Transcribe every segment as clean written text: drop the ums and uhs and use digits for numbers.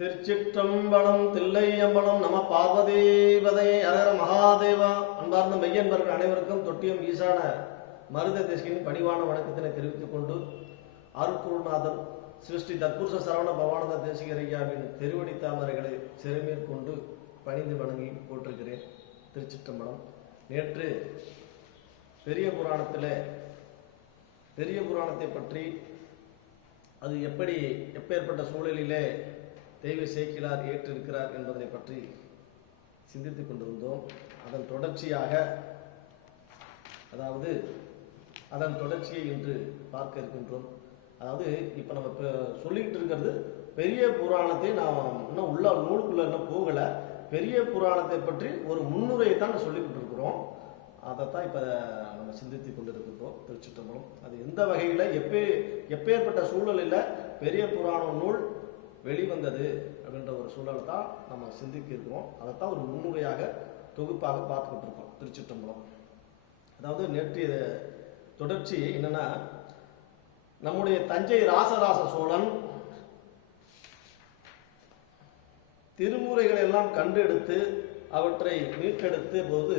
திருச்சிற்றம்பலம் தில்லையம்பலம் நம பார்வதீபதை அரர மகாதேவா. அன்பார்ந்த மெய்யன்பர்கள் அனைவருக்கும் தொட்டியம் ஈசான மருத தேசியின் பணிவான வணக்கத்தினை தெரிவித்துக் கொண்டு அருட்குருநாதர் சிருஷ்டி தற்புருஷ சரவண பவானந்த தேசிகரையாவின் திருவடி தாமரைகளை சிறைமேற்கொண்டு பணிந்து வணங்கி போட்டிருக்கிறேன். திருச்சிற்றம்பலம். நேற்று பெரிய புராணத்தை பற்றி அது எப்பேற்பட்ட சூழலிலே தெய்வ சேக்கிழார் ஏற்றிருக்கிறார் என்பதனை பற்றி சிந்தித்துக் கொண்டிருந்தோம். அதன் தொடர்ச்சியை இன்று பார்க்க இருக்கின்றோம். அதாவது இப்ப நம்ம சொல்லிக்கிட்டு இருக்கிறது பெரிய புராணத்தை நான் இன்னும் உள்ள நூலுக்குள்ள இன்னும் போகல. பெரிய புராணத்தை பற்றி ஒரு முன்னுரையை தான் சொல்லிக்கிட்டு இருக்கிறோம். அதைத்தான் இப்ப நம்ம சிந்தித்துக் கொண்டிருக்கிறோம். திருச்சிற்றம்பலம். அது எந்த வகையில எப்பேற்பட்ட சூழலில் பெரிய புராண நூல் வெளிவந்தது அப்படின்ற ஒரு சூழலை தான் நம்ம சிந்திக்க இருக்கிறோம். அதைத்தான் ஒரு முன்னுரையாக தொகுப்பாக பார்த்துக்கிட்டு இருக்கோம். திருச்சிற்றம்பலம். அதாவது நேற்றைய தொடர்ச்சி என்னன்னா, நம்முடைய தஞ்சை ராசராச சோழன் திருமுறைகளை எல்லாம் கண்டெடுத்து அவற்றை மீட்டெடுத்த போது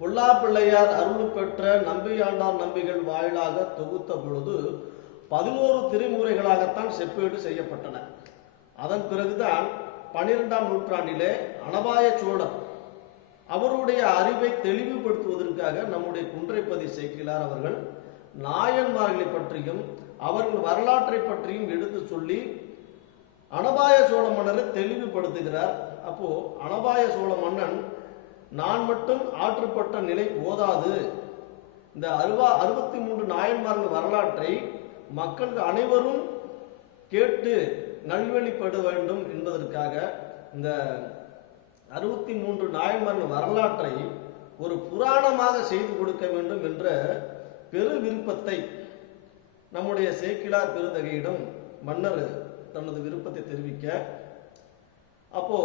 பொல்லாப்பிள்ளையார் அருள் பெற்ற நம்பியாண்டார் நம்பிகள் வாயிலாக தொகுத்த பொழுது 11 திருமுறைகளாகத்தான் செப்பேடு செய்யப்பட்டன. அதன் பிறகுதான் 12ஆம் நூற்றாண்டிலே அனபாய சோழர் அவருடைய அறிவை தெளிவுபடுத்துவதற்காக நம்முடைய குன்றைப்பதி சேக்கிழார் அவர்கள் நாயன்மார்களை பற்றியும் அவர்கள் வரலாற்றை பற்றியும் எடுத்து சொல்லி அனபாய சோழ மன்னரை தெளிவுபடுத்துகிறார். அப்போ அனபாய சோழ மன்னன் நான் மட்டும் ஆற்றுப்பட்ட நிலை போதாது, இந்த 63 நாயன்மார்கள் வரலாற்றை மக்கள் அனைவரும் கேட்டு நல்வழிப்பட வேண்டும் என்பதற்காக இந்த 63 நாயன்மார்கள் வரலாற்றை ஒரு புராணமாக செய்து கொடுக்க வேண்டும் என்ற பெரு விருப்பத்தை நம்முடைய சேக்கிழார் பெருந்தகையிடம் மன்னர் தனது விருப்பத்தை தெரிவிக்க, அப்போ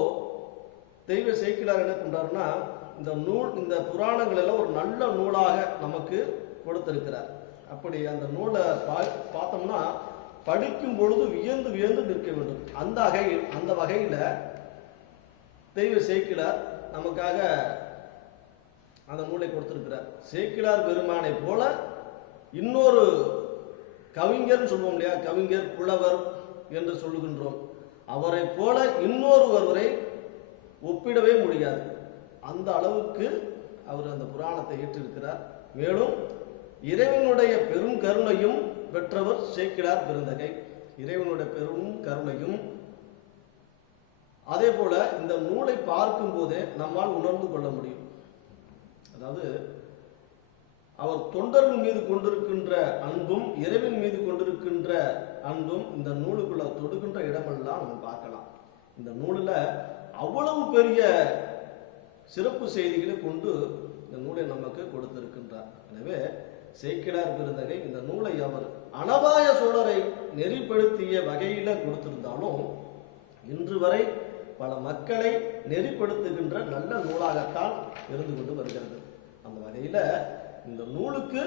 தெய்வ சேக்கிழார் என்ன பண்றாருன்னா, இந்த புராணங்கள் எல்லாம் ஒரு நல்ல நூலாக நமக்கு கொடுத்திருக்கிறார். அப்படி அந்த நூலை பார்த்தோம்னா படிக்கும் பொழுது வியந்து வியந்து நிற்க வேண்டும். அந்த வகையில தெய்வ சேக்கிழார் நமக்காக அந்த நூலை கொடுத்திருக்கிறார். சேக்கிழார் பெருமானை போல இன்னொரு கவிஞர் சொல்லுவோம் இல்லையா, கவிஞர் புலவர் என்று சொல்லுகின்றோம். அவரை போல இன்னொருவரை ஒப்பிடவே முடியாது. அந்த அளவுக்கு அவர் அந்த புராணத்தை ஏற்றிருக்கிறார். மேலும் இறைவனுடைய பெரும் கருணையும் பெற்றவர் சேக்கிழார் பெருந்தகை. இறைவனுடைய பெரும் கருணையும் அதே போல இந்த நூலை பார்க்கும் போதே நம்மால் உணர்ந்து கொள்ள முடியும். அதாவது அவர் தொண்டர்கள் மீது கொண்டிருக்கின்ற அன்பும் இறைவன் மீது கொண்டிருக்கின்ற அன்பும் இந்த நூலுக்குள்ள தொடுகின்ற இடமெல்லாம் நம்ம பார்க்கலாம். இந்த நூலில் அவ்வளவு பெரிய சிறப்பு செய்திகளை கொண்டு இந்த நூலை நமக்கு கொடுத்திருக்கின்றார். எனவே சேக்கிழார் பெருந்தகை இந்த நூலை அவர் அனபாய சோழரை நெறிப்படுத்திய வகையில கொடுத்திருந்தாலும் இன்று வரை பல மக்களை நெறிப்படுத்துகின்ற நல்ல நூலாகத்தான் இருந்து கொண்டு வருகிறது. அந்த வகையில இந்த நூலுக்கு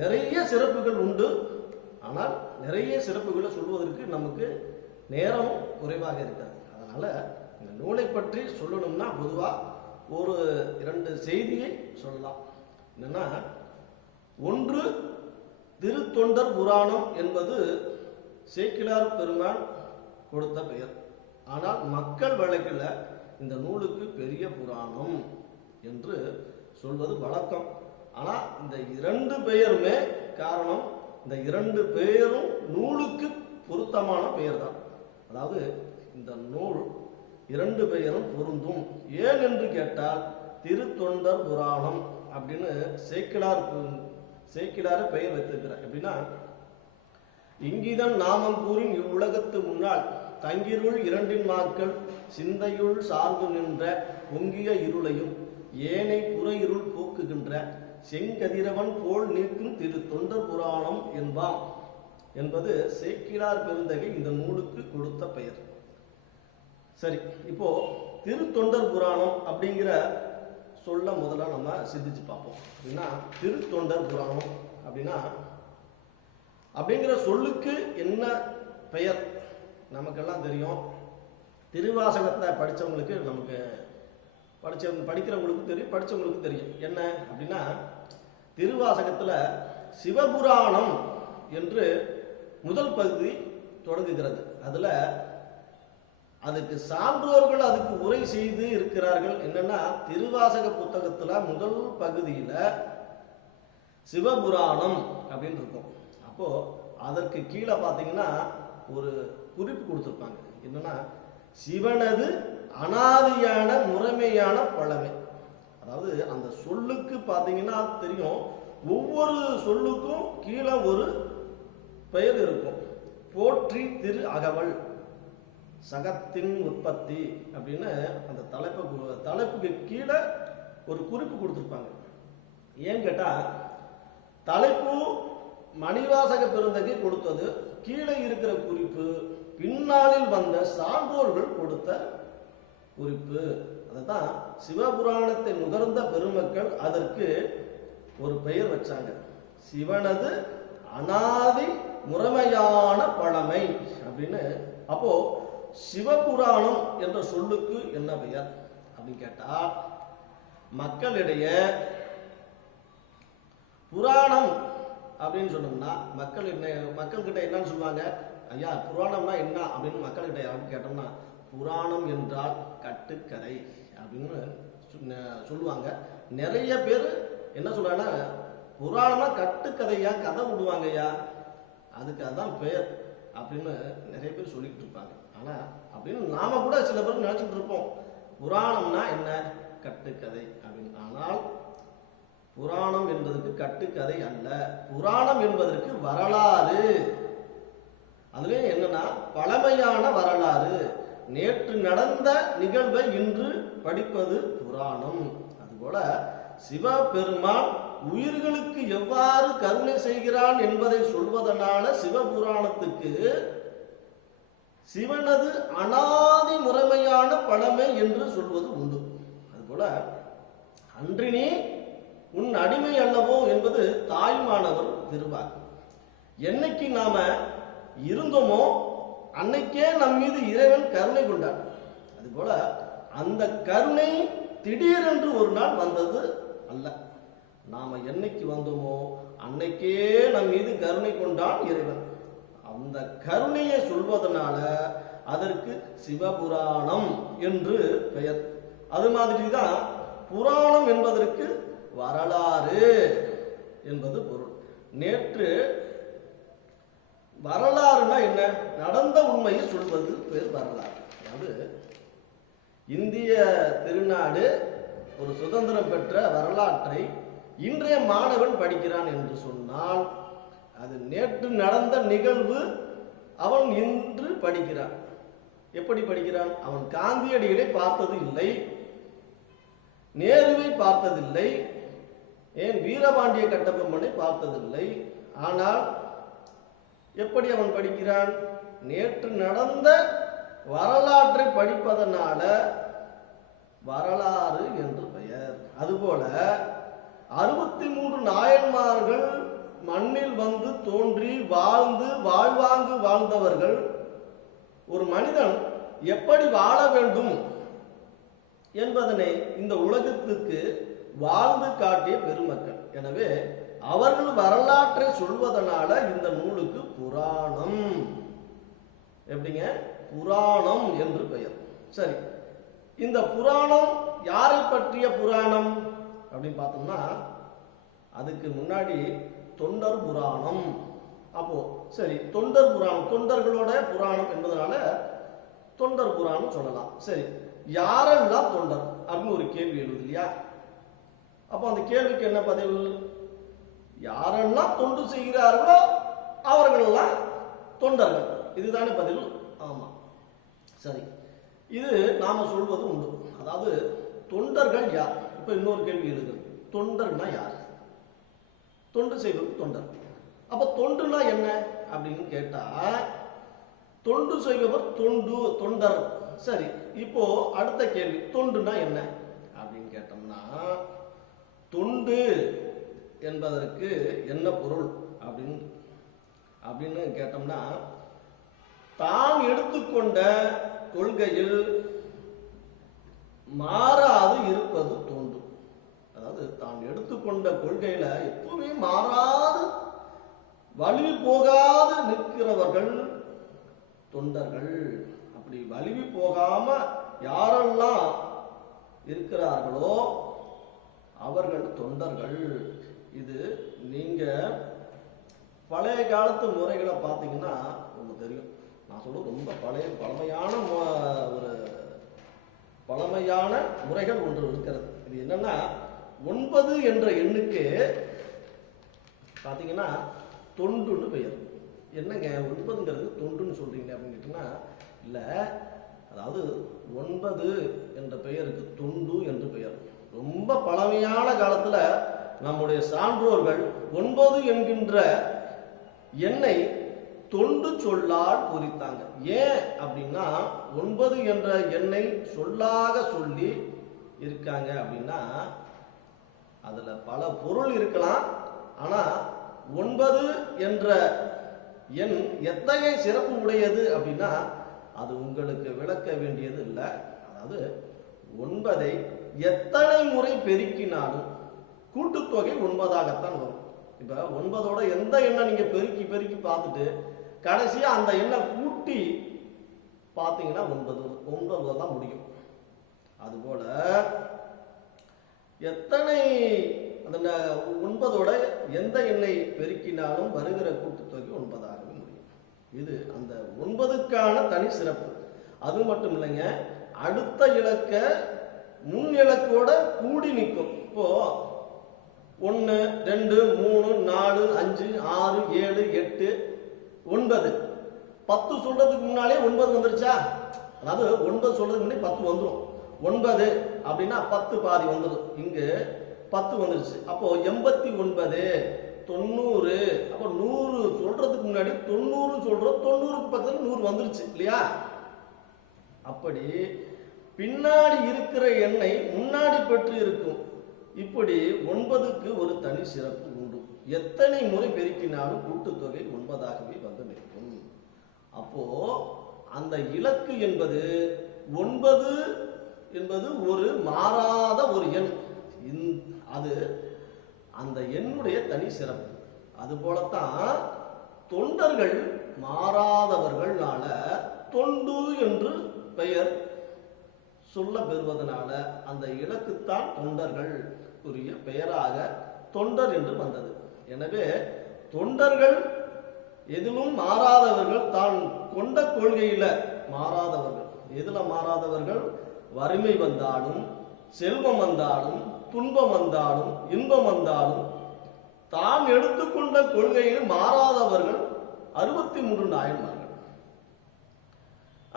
நிறைய சிறப்புகள் உண்டு. ஆனால் நிறைய சிறப்புகளை சொல்வதற்கு நமக்கு நேரம் குறைவாக இருக்காது. அதனால இந்த நூலை பற்றி சொல்லணும்னா பொதுவா ஒரு 2 செய்தியை சொல்லலாம். என்னன்னா, ஒன்று, திருத்தொண்டர் புராணம் என்பது சேக்கிழார் பெருமான் கொடுத்த பெயர். ஆனால் மக்கள் வழக்கில் இந்த நூலுக்கு பெரிய புராணம் என்று சொல்வது வழக்கம். ஆனா இந்த 2 பெயருமே காரணம், இந்த 2 பெயரும் நூலுக்கு பொருத்தமான பெயர் தான். அதாவது இந்த நூல் 2 பெயரும் பொருந்தும். ஏன் என்று கேட்டால் திருத்தொண்டர் புராணம் அப்படின்னு சேக்கிழார் பெயர் வைத்திருக்கிறார். எப்படின்னா, இங்கிதன் நாமம் கூறின் இவ்வுலகத்து முன்னால் தங்கிருள் 2 நாட்கள் சிந்தையுள் சார்ந்து நின்ற பொங்கிய இருளையும் ஏனை புற இருள் போக்குகின்ற செங்கதிரவன் போல் நீக்கும் திரு தொண்டர் புராணம் என்பது சேக்கிழார் பெருந்தகை இந்த நூலுக்கு கொடுத்த பெயர். சரி, இப்போ திருத்தொண்டர் புராணம் அப்படிங்கிற சொல்ல முதல்ல நம்ம சிந்திச்சு பார்ப்போம். அப்படின்னா திருத்தொண்டர் புராணம் அப்படிங்கிற சொல்லுக்கு என்ன பெயர் நமக்கெல்லாம் தெரியும். திருவாசகத்தை படித்தவங்களுக்கு நமக்கு படிக்கிறவங்களுக்கு தெரியும், படித்தவங்களுக்கு தெரியும். என்ன அப்படின்னா, திருவாசகத்தில் சிவபுராணம் என்று முதல் பகுதி தொடங்குகிறது. அதில் அதுக்கு சான்றோர்கள் அதுக்கு உரை செய்து இருக்கிறார்கள். என்னன்னா, திருவாசக புத்தகத்தில் முதல் பகுதியில் சிவபுராணம் அப்படின்னு இருக்கும். அப்போ அதற்கு கீழே பார்த்தீங்கன்னா ஒரு குறிப்பு கொடுத்துருப்பாங்க. என்னன்னா, சிவனது அனாதியான முறைமையான பழமை. அதாவது அந்த சொல்லுக்கு பார்த்தீங்கன்னா தெரியும், ஒவ்வொரு சொல்லுக்கும் கீழே ஒரு பெயர் இருக்கும். போற்றி திரு அகவல், சகத்தின் உற்பத்தி அப்படின்னு அந்த தலைப்புக்கு கீழே ஒரு குறிப்பு கொடுத்துருப்பாங்க. ஏன்னு கேட்டா, தலைப்பு மணிவாசக பெருந்தகை கொடுத்தது, கீழே இருக்கிற குறிப்பு பின்னாளில் வந்த சான்றோர்கள் கொடுத்த குறிப்பு. அதுதான் சிவபுராணத்தை நுகர்ந்த பெருமக்கள் அதற்கு ஒரு பெயர் வச்சாங்க, சிவனது அனாதி முறைமையான பழமை அப்படின்னு. அப்போ சிவபுராணம் என்ற சொல்லுக்கு என்ன பெயர் அப்படின்னு கேட்டா, மக்களிடையே புராணம் அப்படின்னு சொன்னோம்னா மக்கள்கிட்ட என்னன்னு சொல்லுவாங்க, ஐயா புராணம்னா என்ன அப்படின்னு மக்கள்கிட்ட யாரும் கேட்டோம்னா, புராணம் என்றால் கட்டுக்கதை அப்படின்னு சொல்லுவாங்க. நிறைய பேர் என்ன சொல்றாங்கன்னா, புராணம்னா கட்டுக்கதையா, கதை விடுவாங்க ஐயா, அதுக்கு அதான் பெயர் அப்படின்னு நிறைய பேர் சொல்லிட்டு இருப்பாங்க. ஆனா அப்படின்னு நாம கூட சில பேர் நினைச்சிட்டு இருப்போம், புராணம்னா என்ன, கட்டுக்கதை அப்படின்னு. ஆனால் புராணம் என்பதற்கு கட்டுக்கதை அல்ல, புராணம் என்பதற்கு வரலாறு. அதுவே என்னன்னா, பழமையான வரலாறு. நேற்று நடந்த நிகழ்வை இன்று படிப்பது புராணம். அதுபோல சிவபெருமான் உயிர்களுக்கு எவ்வாறு கருணை செய்கிறான் என்பதை சொல்வதனால சிவபுராணத்துக்கு சிவனது அனாதி முறைமையான பழமை என்று சொல்வது உண்டு. அதுபோல அன்றினி உன் அடிமை அல்லவோ என்பது தாய்மானவர் திருவாக்கு. என்னைக்கு நாம இருந்தோமோ அன்னைக்கே நம் மீது இறைவன் கருணை கொண்டார். அதுபோல அந்த கருணை திடீரென்று ஒரு நாள் வந்தது அல்ல. நாம என்னைக்கு வந்தோமோ அன்னைக்கே நம் மீது கருணை கொண்டான் இறைவன். அந்த கருணையை சொல்வதனால அதற்கு சிவபுராணம் என்று பெயர். அது மாதிரிதான் புராணம் என்பதற்கு வரலாறு என்பது பொருள். நேற்று வரலாறுனா என்ன, நடந்த உண்மையை சொல்வது பேர் வரலாறு. அதாவது இந்திய திருநாடு ஒரு சுதந்திரம் பெற்ற வரலாற்றை இன்றைய மாணவன் படிக்கிறான் என்று சொன்னால், அது நேற்று நடந்த நிகழ்வு அவன் இன்று படிக்கிறான். எப்படி படிக்கிறான்? அவன் காந்தியடிகளை பார்த்தது இல்லை, நேருவை பார்த்ததில்லை, ஏன் வீரபாண்டிய கட்டபொம்மனை பார்த்ததில்லை. ஆனால் எப்படி அவன் படிக்கிறான்? நேற்று நடந்த வரலாற்றை படிப்பதனால வரலாறு என்று பெயர். அதுபோல 63 நாயன்மார்கள் மண்ணில் வந்து தோன்றி வாழ்ந்து வாழ்வாங்கு வாழ்ந்தவர்கள். ஒரு மனிதன் எப்படி வாழ வேண்டும் என்பதனை இந்த உலகத்துக்கு வாழ்ந்து காட்டிய பெருமக்கள். எனவே அவர்கள் வரலாற்றை சொல்வதனால இந்த நூலுக்கு புராணம், எப்படிங்க, புராணம் என்று பெயர். சரி, இந்த புராணம் யாரை பற்றிய புராணம் அப்படின்னு பார்த்தோம்னா, அதுக்கு முன்னாடி தொண்டர் புராணம். அப்போ சரி, தொண்டர் புராணம், தொண்டர்களோட புராணம் என்பதனால தொண்டர் புராணம் சொல்லலாம். சரி, யாரெல்லாம் தொண்டர் அப்படின்னு ஒரு கேள்வி எழுது இல்லையா? அப்போ அந்த கேள்விக்கு என்ன பதில்? யாரெல்லாம் தொண்டு செய்கிறார்களோ அவர்களெல்லாம் தொண்டர்கள். இதுதானே பதில்? ஆமா, சரி. இது நாம சொல்வது உண்டு. அதாவது தொண்டர்கள் யார்? இப்ப இன்னொரு கேள்வி எழுது, தொண்டர்னா யார்? தொண்டு செய்வது தொண்டர். அப்ப தொண்டுனா என்ன அப்படின்னு கேட்டா, தொண்டு செய்பவர் தொண்டர். சரி, இப்போ அடுத்த கேள்வி, தொண்டுனா என்ன அப்படின்னு கேட்டோம்னா, தொண்டு என்பதற்கு என்ன பொருள் அப்படின்னு கேட்டோம்னா, தான் எடுத்துக்கொண்ட கொள்கையில் மாறாது இருப்பது தொண்டு. அதாவது தான் எடுத்துக்கொண்ட கொள்கையில எப்பவுமே மாறாது வலிவி போகாது நிற்கிறவர்கள் தொண்டர்கள். அப்படி வலிவி போகாம யாரெல்லாம் இருக்கிறார்களோ அவர்கள் தொண்டர்கள். இது நீங்க பழைய காலத்து முறைகளை பார்த்தீங்கன்னா உங்களுக்கு தெரியும். நான் சொல்றது ரொம்ப பழமையான முறைகள் ஒன்று இருக்கிறது. இது என்னன்னா 9 என்ற எண்ணுக்கு பார்த்தீங்கன்னா தொண்டுன்னு பெயர். என்னங்க 9ங்கிறது தொண்டுன்னு சொல்றீங்க அப்படின்னு கேட்டீங்கன்னா, இல்லை, அதாவது 9 என்ற பெயருக்கு தொண்டு என்று பெயர். ரொம்ப பழமையான காலத்துல நம்முடைய சான்றோர்கள் 9 என்கின்ற எண்ணை தொண்டு சொல்லால் குறித்தாங்க. ஏன் அப்படின்னா 9 என்ற எண்ணை சொல்லாக சொல்லி இருக்காங்க அப்படின்னா அதுல பல பொருள் இருக்கலாம். ஆனா 9 என்ற எண் எத்தகைய சிறப்பு உடையது அப்படின்னா அது உங்களுக்கு விளக்க வேண்டியது இல்லை. அதாவது 9ஐ எத்தனை முறை பெருக்கினாலும் கூட்டுத்தொகை 9ஆகத்தான் வரும். இப்ப 9ஓட எந்த எண்ணை நீங்க பெருக்கி பெருக்கி பார்த்துட்டு கடைசியா அந்த எண்ணை கூட்டி பார்த்தீங்கன்னா 9 தான் முடியும். அதுபோல எத்தனை அந்த 9ஓட எந்த எண்ணை பெருக்கினாலும் வருகிற கூட்டுத்தொகை 9ஆகவே முடியும். இது அந்த 9க்கான தனி சிறப்பு. அது மட்டும் இல்லைங்க, அடுத்த இலக்க முன் இலக்கோட கூடி நிற்கும். இப்போ 1 2 3 4 5 6 7 8 9 10 சொல்றதுக்கு முன்னாலே 9 வந்துருச்சா? அதாவது 9 சொல்றதுக்கு முன்னாடி 10 வந்துடும். 9 அப்படின்னா 10 பாதி வந்துடும். இங்கு 10 வந்துருச்சு. அப்போ 89 90. அப்போ 100 சொல்றதுக்கு முன்னாடி 90 சொல்றோம். 90க்கு பக்கத்துல 100 வந்துருச்சு இல்லையா? அப்படி பின்னாடி இருக்கிற எண்ணை முன்னாடி பெற்று இருக்கும். இப்படி 9க்கு ஒரு தனி சிறப்பு உண்டு. எத்தனை முறை பெருக்கினாலும் கூட்டுத்தொகை 9ஆகவே வந்து நிற்கும். அப்போ அந்த இலக்கு என்பது 9 என்பது ஒரு மாறாத ஒரு எண். அது அந்த எண்ணுடைய தனி சிறப்பு. அது போலத்தான் தொண்டர்கள் மாறாதவர்களால தொண்டு என்று பெயர் சொல்ல பெறுவதனால அந்த இலக்குத்தான் தொண்டர்கள் உரிய பெயராக தொண்டர் என்று வந்தது. எனவே தொண்டர்கள் எதிலும் மாறாதவர்கள், தான் கொண்ட கொள்கையில மாறாதவர்கள். எதுல மாறாதவர்கள்? வறுமை வந்தாலும், செல்வம் வந்தாலும், துன்பம் வந்தாலும், இன்பம் வந்தாலும் தான் எடுத்துக்கொண்ட கொள்கையில் மாறாதவர்கள் 63 நாயன்மார்கள்.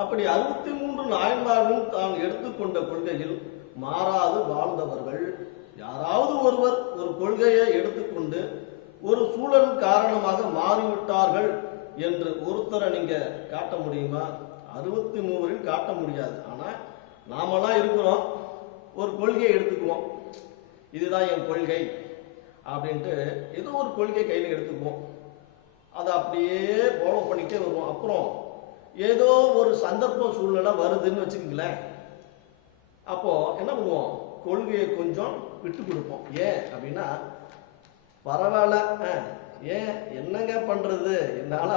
அப்படி 63 நாயன்மார்களும் தான் எடுத்துக்கொண்ட கொள்கையில் மாறாது வாழ்ந்தவர்கள். யாராவது ஒருவர் ஒரு கொள்கையை எடுத்துக்கொண்டு ஒரு சூழல் காரணமாக மாறிவிட்டார்கள் என்று ஒருத்தரை நீங்க காட்ட முடியுமா? 63 காட்ட முடியாது. ஆனா நாமெல்லாம் இருக்கிறோம், ஒரு கொள்கையை எடுத்துக்குவோம். இதுதான் என் கொள்கை அப்படின்ட்டு ஏதோ ஒரு கொள்கை கையில் எடுத்துக்குவோம். அதை அப்படியே ஃபாலோ பண்ணிட்டே வருவோம். அப்புறம் ஏதோ ஒரு சந்தர்ப்ப சூழ்நிலை வருதுன்னு வச்சுக்கங்களேன், அப்போ என்ன பண்ணுவோம்? கொள்கையை கொஞ்சம் விட்டு கொடுப்போம். ஏன் அப்படின்னா பரவாயில்ல, ஏன் என்னங்க பண்றது, என்னால